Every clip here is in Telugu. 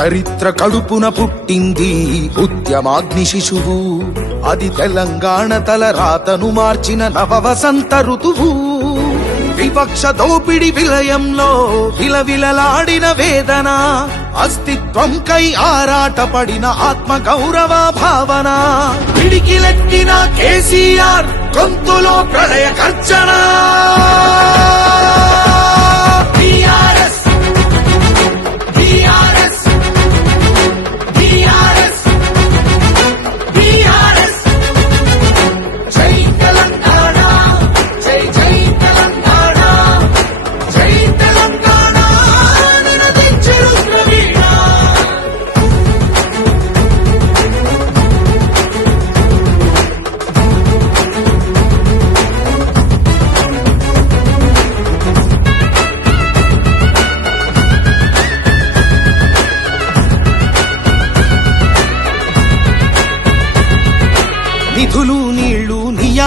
చరిత్ర కడుపున పుట్టింది ఉద్యమాగ్ని శిశువు. అది తెలంగాణ తల రాతను మార్చిన నవవసంత ఋతువు. వివక్ష దోపిడి విలయంలో విలవిలలాడిన వేదన అస్తిత్వంకై ఆరాటపడిన ఆత్మ గౌరవ భావన. పిడికిలెత్తిన కేసీఆర్ గొంతులో ప్రళయ కర్చన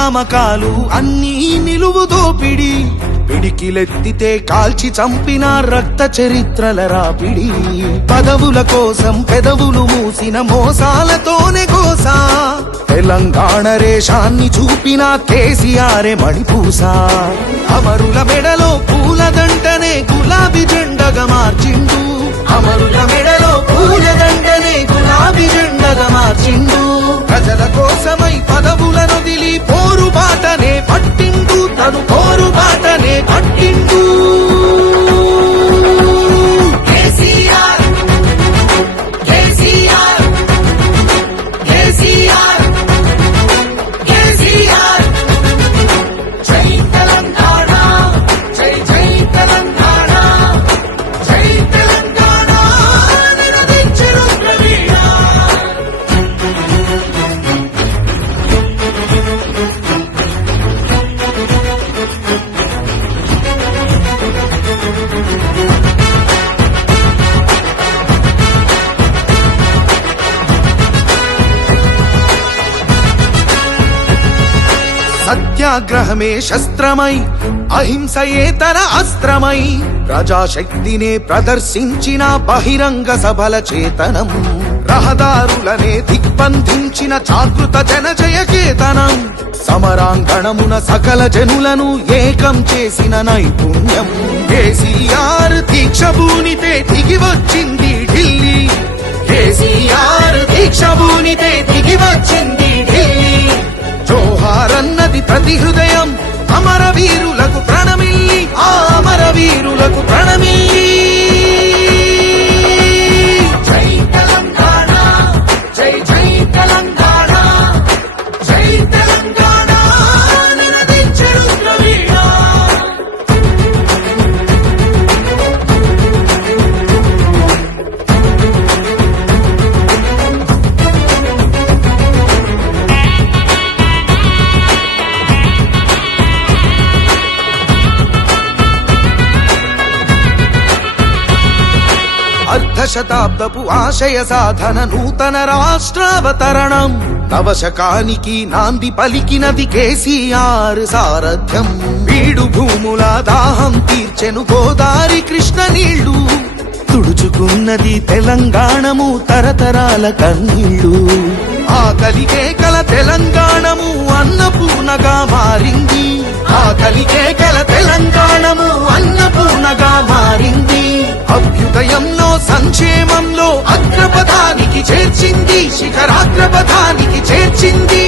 నియామకాలు అన్నీ నిలువు దోపిడి. పిడికిలెత్తితే కాల్చి చంపిన రక్త చరిత్రల రాపిడి. పదవుల కోసం పెదవులు మూసిన మోసాలతోనే కోసా. తెలంగాణ రేషాన్ని చూపిన కేసీఆరే మణిపూసా. అమరుల మెడలో పూలదండనే గులాబీ జెండగా మార్చిండు. అమరుల మెడలో పూలదండనే గులాబీ జెండగా మార్చిండు. ప్రజల కోసమై పదవు సత్యాగ్రహమే శస్త్రమై అహింసయే తన అస్త్రమై ప్రజాశక్తినే ప్రదర్శించిన బహిరంగ సభల చేతనం రహదారులనే దిగ్బంధించిన జాగృత జనజయ చేతనం సమరాంగణమున సకల జనులను ఏకం చేసిన నైపుణ్యం కేసీఆర్ దీక్ష భూనితే దిగి వచ్చింది ఢిల్లీ కేసీఆర్ దీక్ష భూని ప్రతి హృదయం అమర వీరులకు ప్రణమిల్లి ఆ అమర వీరులకు ప్రణమిల్లి. అర్ధశతాబ్దపు ఆశయ సాధన నూతన రాష్ట్రావతరణం. నవశకానికి నాంది పలికినది కేసీఆర్ సారథ్యం. వీడు భూముల దాహం తీర్చెను గోదారి కృష్ణ నీళ్ళు. తుడుచుకున్నది తెలంగాణము తరతరాల కన్నీళ్ళు. ఆకలికే కల తెలంగాణము అన్నపూర్ణగా మారింది. ఆకలికే కల తెలంగాణము అన్నపూర్ణగా మారింది. అభ్యుదయంలో సంక్షేమంలో అగ్రపథానికి చేర్చింది శిఖరాగ్రపథానికి చేర్చింది.